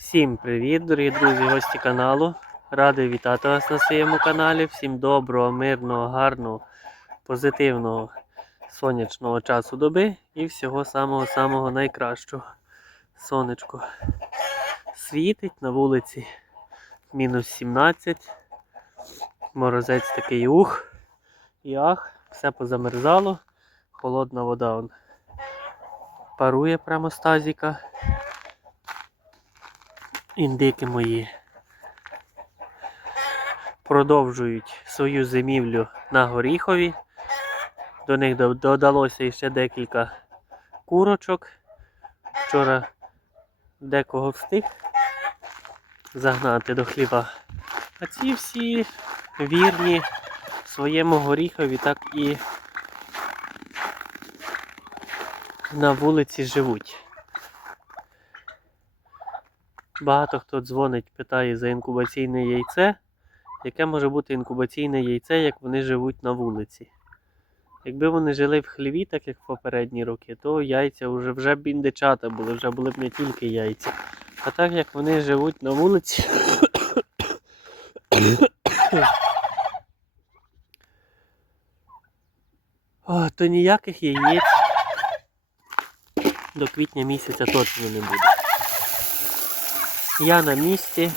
Всім привіт, дорогі друзі, гості каналу. Радий вітати вас на своєму каналі. Всім доброго, мирного, гарного, позитивного сонячного часу доби і всього самого-самого найкращого. Сонечко світить на вулиці мінус 17. Морозець такий ух і ах, все позамерзало. Холодна вода он парує прямо з тазіка. Індики мої продовжують свою зимівлю на горіхові. До них додалося ще декілька курочок. Вчора декого встиг загнати до хліба. А ці всі вірні своєму горіхові, так і на вулиці живуть. Багато хто дзвонить, питає за інкубаційне яйце. Яке може бути інкубаційне яйце, як вони живуть на вулиці? Якби вони жили в хліві, так як в попередні роки, то яйця вже, вже б індичата були, вже були б не тільки яйця. А так як вони живуть на вулиці. О, то ніяких яєць до квітня місяця точно не буде. Я на місці,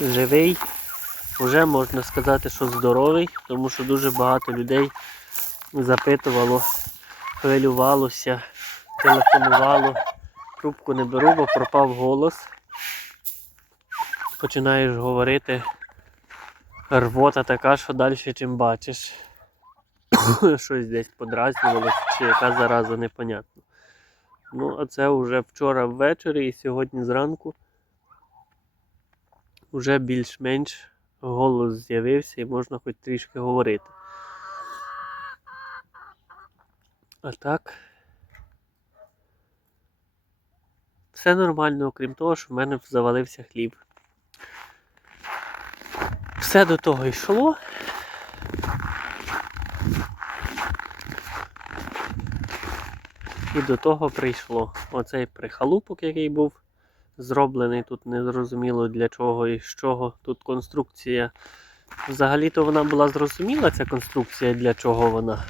живий, вже можна сказати, що здоровий, тому що дуже багато людей запитувало, хвилювалося, телефонувало. Трубку не беру, бо пропав голос. Починаєш говорити. Рвота така, що далі чим бачиш. Щось десь подразнювалося, чи яка зараза непонятно. Ну, а це вже вчора ввечері і сьогодні зранку вже більш-менш голос з'явився і можна хоч трішки говорити. А так. Все нормально, окрім того, що в мене завалився хліб. Все до того йшло. І до того прийшло. Оцей прихалупок, який був зроблений, тут незрозуміло для чого і з чого. Тут конструкція. Взагалі-то вона була зрозуміла, ця конструкція, для чого вона.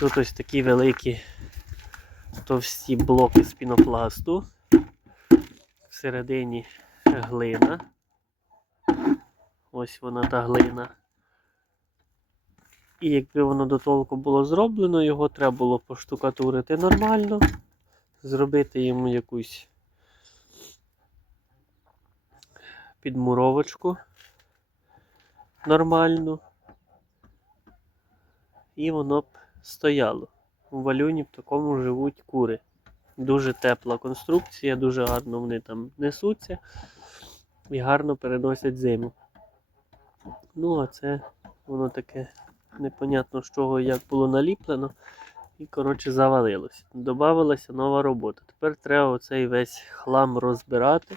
Тут ось такі великі товсті блоки з пінопласту. Всередині глина. Ось вона та глина. І якби воно до толку було зроблено, його треба було поштукатурити нормально, зробити йому якусь підмуровочку нормальну. І воно б стояло. У валюні в такому живуть кури. Дуже тепла конструкція, дуже гарно вони там несуться і гарно переносять зиму. Ну, а це воно таке непонятно з чого як було наліплено. І, коротше, завалилося. Добавилася нова робота. Тепер треба оцей весь хлам розбирати,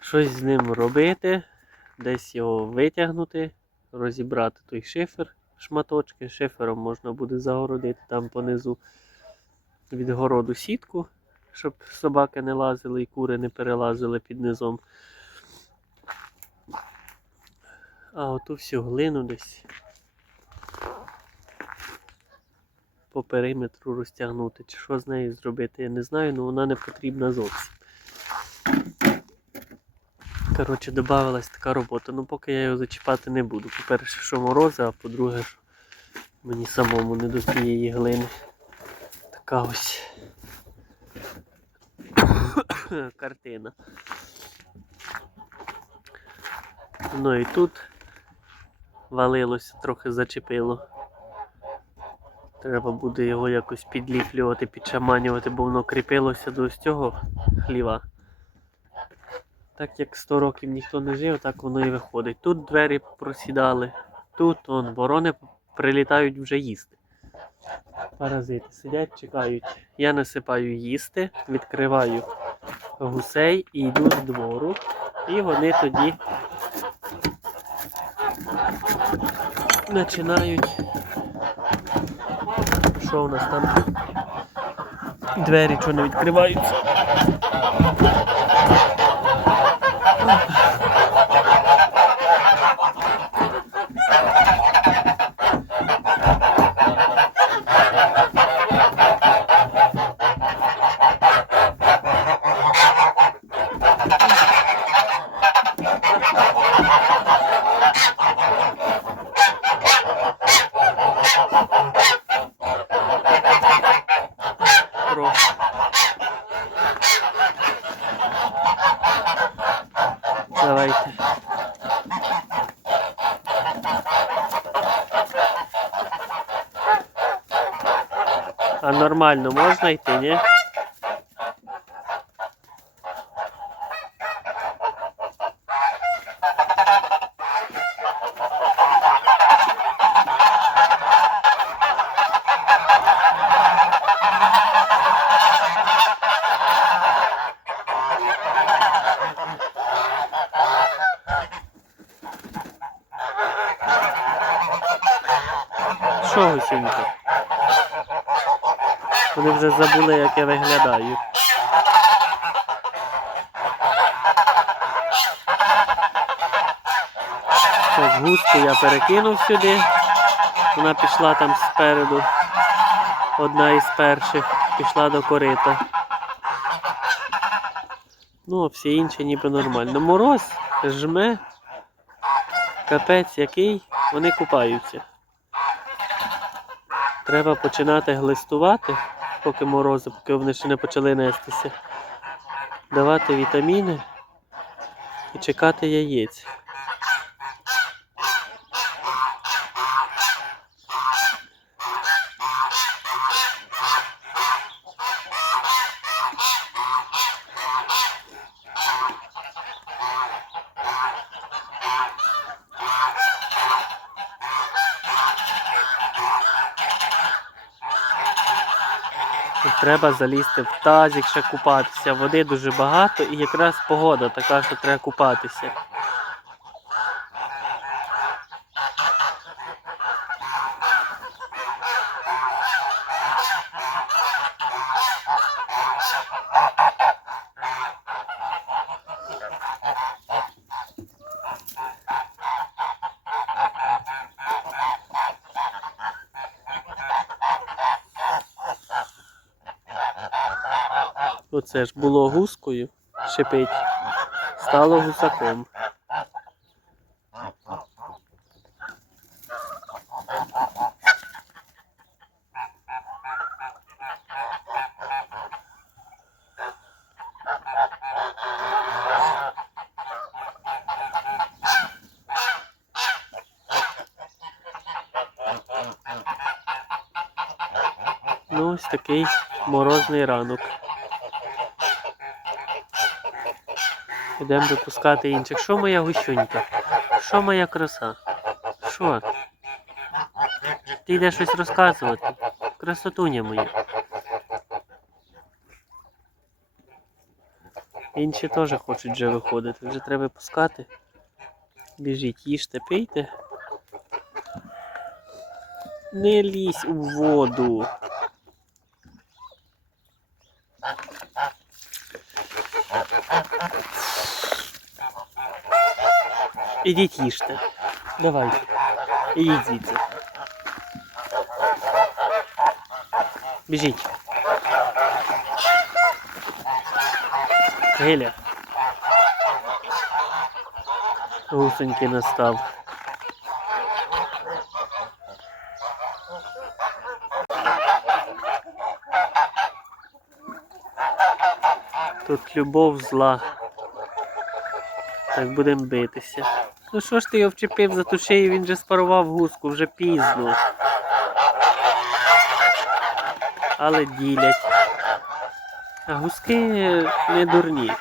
щось з ним робити, десь його витягнути, розібрати той шифер, шматочки. Шифером можна буде загородити там понизу від городу сітку, щоб собаки не лазили і кури не перелазили під низом. А оту всю глину десь по периметру розтягнути. Чи що з нею зробити, я не знаю, але вона не потрібна зовсім. Коротше, додавалась така робота. Ну поки я його зачіпати не буду. По-перше, що морози, а по-друге, що мені самому не до тієї глини. Така ось картина. Ну і тут валилося, трохи зачепило. Треба буде його якось підліплювати, підшаманювати, бо воно кріпилося до ось цього хліва. Так як 100 років ніхто не жив, так воно і виходить. Тут двері просідали, тут он, ворони прилітають вже їсти. Паразити сидять, чекають. Я насипаю їсти, відкриваю гусей і йду з двору. І вони тоді починають. Що у нас там? Двері чого не відкриваються? Oh. А нормально можна йти, ні? Що гусінька? Вони вже забули, як я виглядаю. Так, гуску я перекинув сюди. Вона пішла там спереду. Одна із перших пішла до корита. Ну, а всі інші ніби нормально. Мороз жме. Капець який, вони купаються. Треба починати глистувати, поки морози, поки вони ще не почали нестися. Давати вітаміни і чекати яєць. І треба залізти в тазик, ще купатися. Води дуже багато і якраз погода така, що треба купатися. Оце ж було гускою, шипить, стало гусаком. Ну, ось такий морозний ранок. Йдемо випускати інших. Що моя гущунька? Що моя краса? Що? Ти йдеш щось розказувати? Красотуня моя. Інші теж хочуть вже виходити. Вже треба випускати. Біжіть, їжте, пийте. Не лізь у воду. Ідіть їжте. Давайте. Ідіть звідси. Біжіть. Геля. Гусеньки настав. Тут любов зла. Так будемо битися. Ну що ж ти його вчепив за ту шию, він же спарував гуску, вже пізно. Але ділять. А гуски не дурні.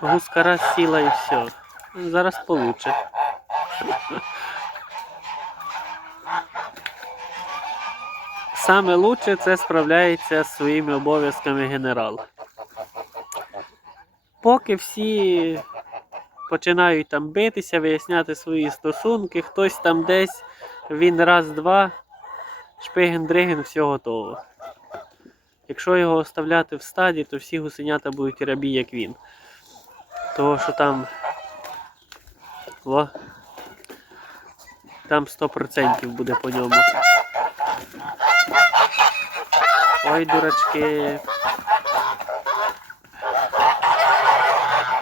Гуска раз сіла і все. Зараз получше. Саме лучше це справляється з своїми обов'язками генерал. Поки всі починають там битися, виясняти свої стосунки, хтось там десь, він раз-два, шпиген-дриген, все готово. Якщо його оставляти в стаді, то всі гусенята будуть рабі, як він. Того, що там. О, там 100% буде по ньому. Ой, дурачки.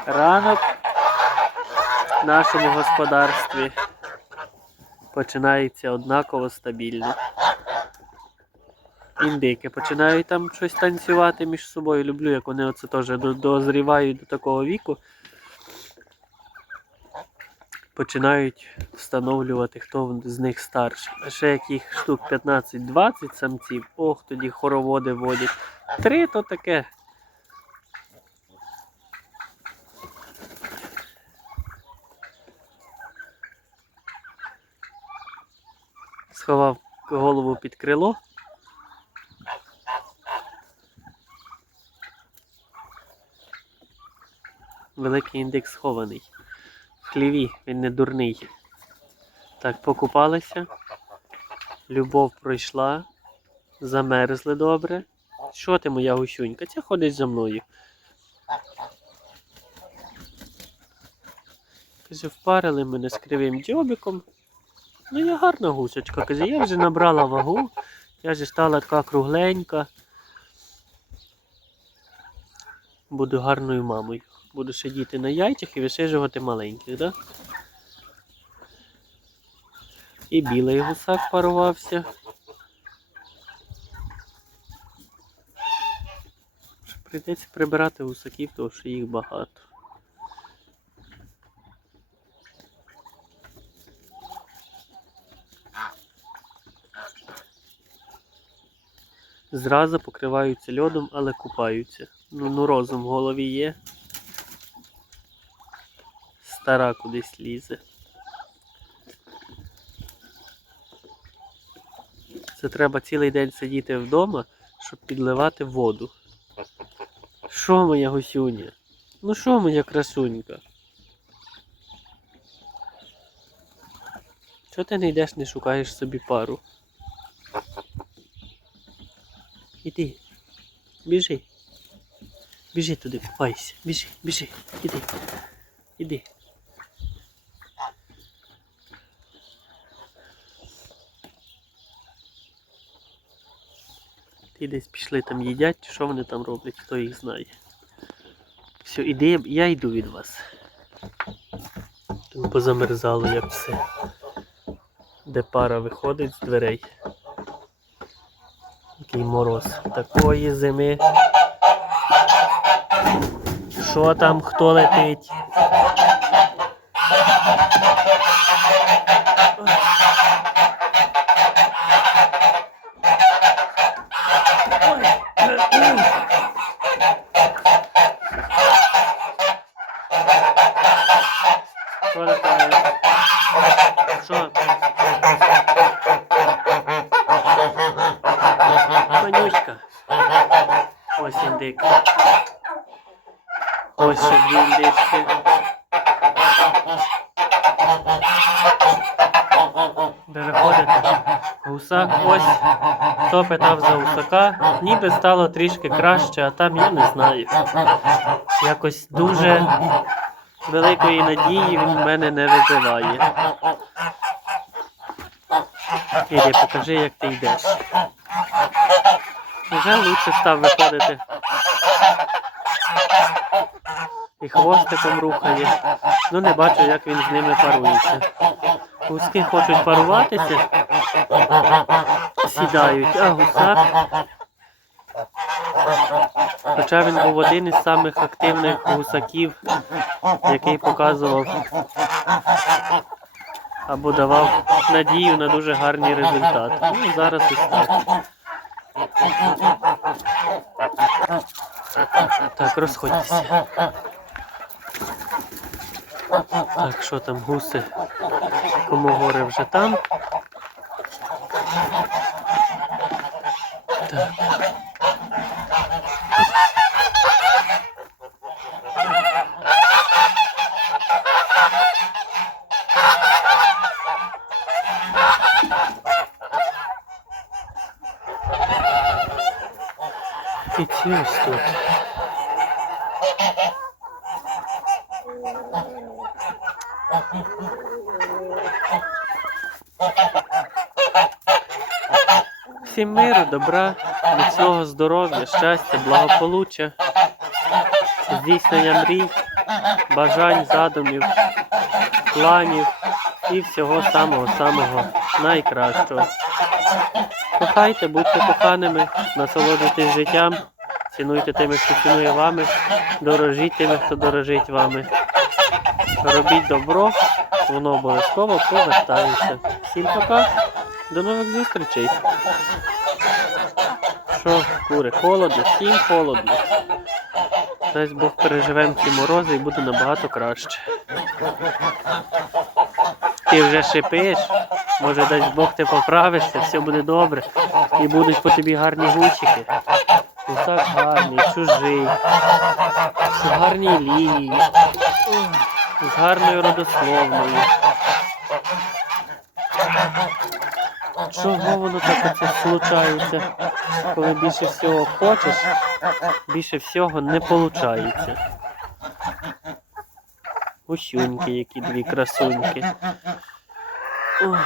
Ранок в нашому господарстві починається однаково стабільно. Індики починають там щось танцювати між собою. Люблю, як вони оце теж дозрівають до такого віку. починають встановлювати, хто з них старший. А ще яких штук 15-20 самців, ох, тоді хороводи водять. Три то таке. Сховав голову під крило. Великий індекс схований. В хліві, він не дурний. Так, покупалися. Любов пройшла. Замерзли добре. Що ти, моя гусюнька? Ця ходить за мною. Каже, впарили мене з кривим дзьобиком. Ну, я гарна гусочка. Каже, я вже набрала вагу, я вже стала така кругленька. Буду гарною мамою. Буду сидіти на яйцях і висижувати маленьких, да? І білий гусак парувався. Прийдеться прибирати гусаків, тому що їх багато. Зразу покриваються льодом, але купаються. Ну, ну розум в голові є. Стара кудись лізе. Це треба цілий день сидіти вдома, щоб підливати воду. Що моя гусюня? Ну що моя красунька? Чого ти не йдеш, не шукаєш собі пару? Іди. Біжи. Біжи туди, купайся. Біжи, біжи. Іди. Іди. Ти десь пішли там їдять, що вони там роблять, хто їх знає. Все, іди, я йду від вас. Там позамерзало як все. Де пара виходить з дверей. Який мороз. Такої зими. Що там, хто летить? Що таке? Що? Манюська. Ось індик. Ось ще дві індички. Де виходите? Гусак ось. Хто питав за гусака, ніби стало трішки краще, а там я не знаю. Якось дуже великої надії він в мене не визиває. Іди, покажи, як ти йдеш. Вже лучше став виходити. І хвостиком рухає. Ну не бачу, як він з ними парується. Гуски хочуть паруватися, сідають, а гусак. Хоча він був один із самих активних гусаків, який показував або давав надію на дуже гарні результати. Ну, зараз ось так. Так, розходьтеся. Так, що там гуси? Кому гори вже там. Так. І ці тут. Всім миру, добра, міцного здоров'я, щастя, благополуччя, здійснення мрій, бажань, задумів, планів і всього самого-самого найкращого. Кохайте, будьте коханими, насолоджуйтесь життям, цінуйте тими, хто цінує вами, дорожіть тими, хто дорожить вами. робіть добро, воно обов'язково повертається. Всім пока, до нових зустрічей. Що, кури, холодно, всім холодно. Дасть Бог переживемо ці морози і буде набагато краще. Ти вже шипиш, може дасть Бог ти поправишся, все буде добре. І будуть по тобі гарні гусики. Гусак гарний, чужий, з гарній лінії, з гарною родословною. Чого воно так оце случається? Коли більше всього хочеш, більше всього не виходить. Гусюньки, які дві красуньки. Ой.